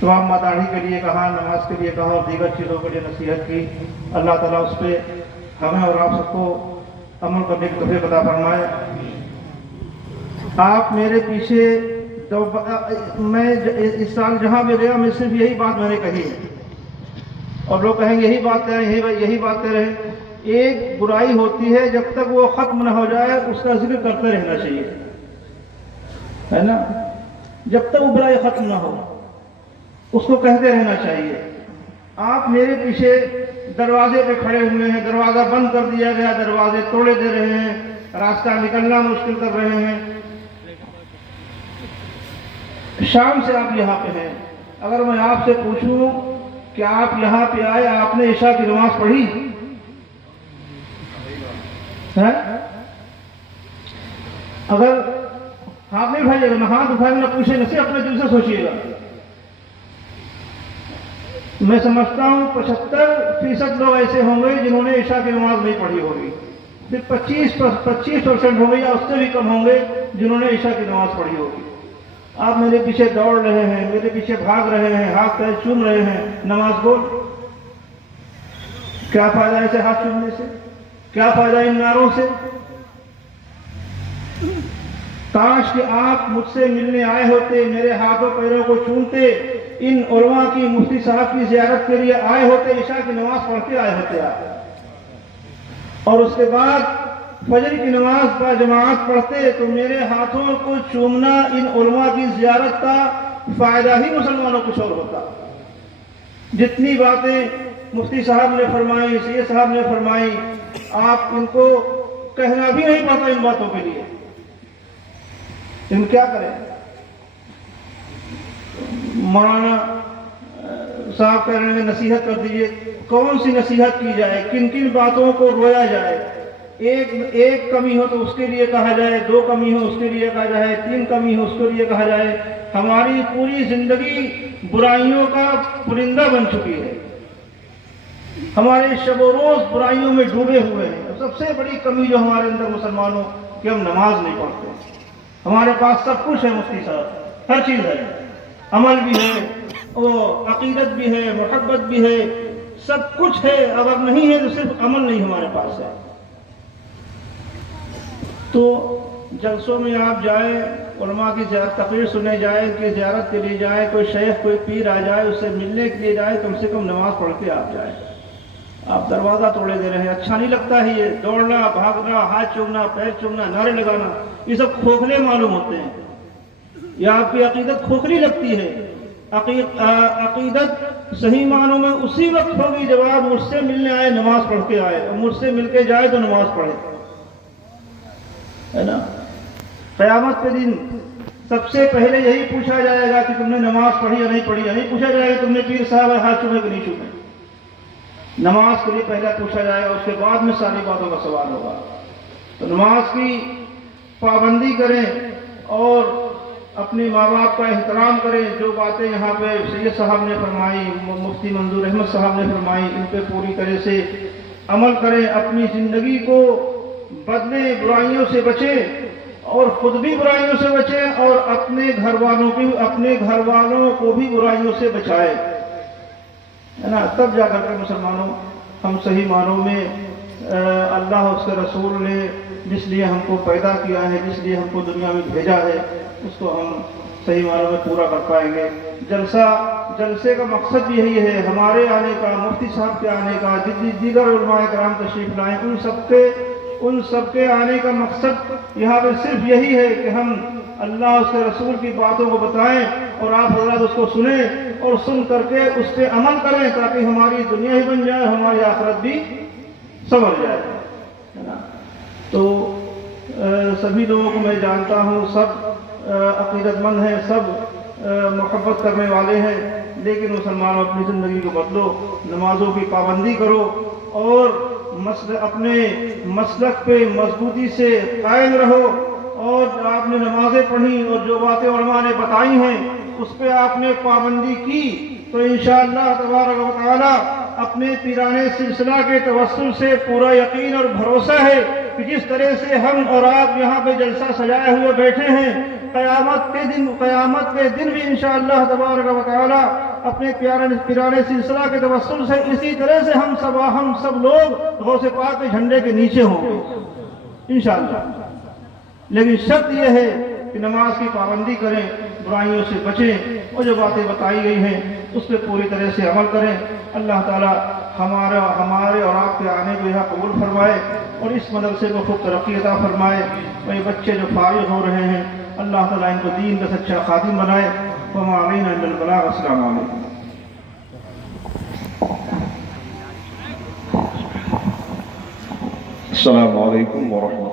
तमाम दाढ़ी के लिए कहा, नमाज के लिए कहा और दीगर चीज़ों के लिए नसीहत की। अल्लाह ताला उस पर हमें और आप सबको अमल करने की तौफीक अता फरमाए। आप मेरे पीछे तो मैं इस साल जहाँ भी गया मैं सिर्फ यही बात मैंने कही है, और लोग कहेंगे यही बात कह रहे हैं, यही बात कह रहे हैं। एक बुराई होती है, जब तक वो ख़त्म न हो जाए उसका जिक्र करते रहना चाहिए, है ना। जब तक वो बुराई ख़त्म न हो उसको कहते रहना चाहिए। आप मेरे पीछे दरवाजे पे खड़े हुए हैं, दरवाज़ा बंद कर दिया गया, दरवाजे तोड़े दे रहे हैं, रास्ता निकलना मुश्किल कर रहे हैं। शाम से आप यहाँ पे हैं। अगर मैं आपसे पूछूं कि आप यहाँ पे आए, आपने इशा की नमाज पढ़ी है? अगर हाथ नहीं उठाइएगा, ना हाथ उठाएंगे, ना पूछेंगे, सिर्फ अपने दिल से सोचिएगा। मैं समझता हूँ 75% लोग ऐसे होंगे जिन्होंने इशा की नमाज नहीं पढ़ी होगी। सिर्फ 25% होंगे या उससे भी कम होंगे जिन्होंने इशा की नमाज पढ़ी होगी। आप मेरे पीछे दौड़ रहे हैं, मेरे पीछे भाग रहे हैं, हाथ पैर चूम रहे हैं, नमाज बोल। क्या फायदा ऐसे हाथ चूमने से? क्या फायदा इन नारों से? काश कि आप मुझसे मिलने आए होते, मेरे हाथों पैरों को चूमते, इन उलमा की, मुफ्ती साहब की ज़ियारत के लिए आए होते, इशा की नमाज पढ़ के आए होते आप, और उसके बाद फजर की नमाज का जमात पढ़ते, तो मेरे हाथों को चूमना इन उलमा की ज़ियारत का फ़ायदा ही मुसलमानों को और होता। जितनी बातें मुफ्ती साहब ने फरमाई, सैयद साहब ने फरमाई, आप इनको कहना भी नहीं पड़ता इन बातों के लिए। इन क्या करें? मौलाना साहब कह रहे हैं नसीहत कर दीजिए। कौन सी नसीहत की जाए? किन किन बातों को रोया जाए? एक कमी हो तो उसके लिए कहा जाए, 2 कमी हो उसके लिए कहा जाए, 3 कमी हो उसके लिए कहा जाए। हमारी पूरी जिंदगी बुराइयों का पुरिंदा बन चुकी है। हमारे शब रोज बुराइयों में डूबे हुए हैं। सबसे बड़ी कमी जो हमारे अंदर मुसलमानों कि हम नमाज नहीं पढ़ते। हमारे पास सब कुछ है मुफ्ती साहब, हर चीज़ है, अमल भी है, वो अकीदत भी है, मोहब्बत भी है, सब कुछ है। अगर नहीं है तो सिर्फ अमल नहीं हमारे पास है। तो जलसों में आप जाए, उलमा की तकरीर सुनने जाए, कि ज़ियारत के लिए जाए, कोई शेख कोई पीर आ जाए, उससे मिलने के लिए जाए, कम से कम नमाज पढ़ के आप जाए। आप दरवाज़ा तोड़े दे रहे हैं। अच्छा नहीं लगता है ये दौड़ना, भागना, हाथ चूमना, पैर चूमना, नारे लगाना, ये सब खोखले मालूम होते हैं। या आपकी अकीदत खोखली लगती है। अकीदत सही मानों में उसी वक्त होगी जब आप मुझसे मिलने आए, नमाज पढ़ के आए, और मुझसे मिलके जाए तो नमाज पढ़े, है ना। क़यामत के दिन सबसे पहले यही पूछा जाएगा कि तुमने नमाज पढ़ी या नहीं पढ़ी। नहीं पूछा जाएगा तुमने पीर साहब हाथ चूमे कि नहीं चूमे। नमाज के लिए पहले पूछा जाएगा, उसके बाद में सारी बातों का सवाल होगा। तो नमाज की पाबंदी करें और अपने माँ बाप का एहतराम करें। जो बातें यहाँ पे सैयद साहब ने फरमाई, मुफ्ती मंजूर अहमद साहब ने फरमाई, इन पे पूरी तरह से अमल करें। अपनी ज़िंदगी को बदलें, बुराइयों से बचें और ख़ुद भी बुराइयों से बचें, और अपने घर वालों को भी बुराइयों से बचाएं, है ना। तब जाकर के मुसलमानों हम सही मानों में अल्लाह उसके रसूल ने जिस लिए हमको पैदा किया है, जिस लिए हमको दुनिया में भेजा है, उसको हम सही मानों में पूरा कर पाएंगे। जलसे का मकसद भी यही है, हमारे आने का, मुफ्ती साहब के आने का, दीगर उलमाए कराम तशरीफ लाएँ, उन सबके आने का मकसद यहाँ पर सिर्फ यही है कि हम अल्लाह उसके रसूल की बातों को बताएं और आप हज़रात उसको सुने और सुन करके उस पर अमल करें, ताकि हमारी दुनिया ही बन जाए, हमारी आखिरत भी संवर जाए, है ना। तो सभी लोगों को मैं जानता हूँ, सब अकीदतमंद हैं, सब मोहब्बत करने वाले हैं, लेकिन मुसलमानों अपनी ज़िंदगी को बदलो, नमाजों की पाबंदी करो और अपने मसलक पे मजबूती से कायम रहो। और आपने नमाजें पढ़ी और जो बातें उलमा ने बताई हैं उस पर आपने पाबंदी की तो इंशाअल्लाह तबारक व तआला अपने पीराने सिलसिला के तवस्सुल से पूरा यकीन और भरोसा है कि जिस तरह से हम और आप यहाँ पे जलसा सजाए हुए बैठे हैं, قیامت کے دن بھی انشاءاللہ تبارک و تعالی اپنے پیارے سلسلہ کے توسل سے اسی طرح سے ہم سب لوگ غوث پاک کے جھنڈے کے نیچے ہوں گے انشاءاللہ. لیکن شرط یہ ہے کہ نماز کی پابندی کریں، برائیوں سے بچیں، اور جو باتیں بتائی گئی ہیں اس پہ پوری طرح سے عمل کریں. اللہ تعالی ہمارے اور آپ کے آنے کو یہاں قبول فرمائے اور اس مدرسے کو خوب ترقی عطا فرمائے. اور یہ بچے جو فارغ ہو رہے ہیں اللہ تعالیٰ ان کو دین کا سچا خادم بنائے. وما علینا الا البلاغ. السلام علیکم. السلام علیکم ورحمۃ اللہ.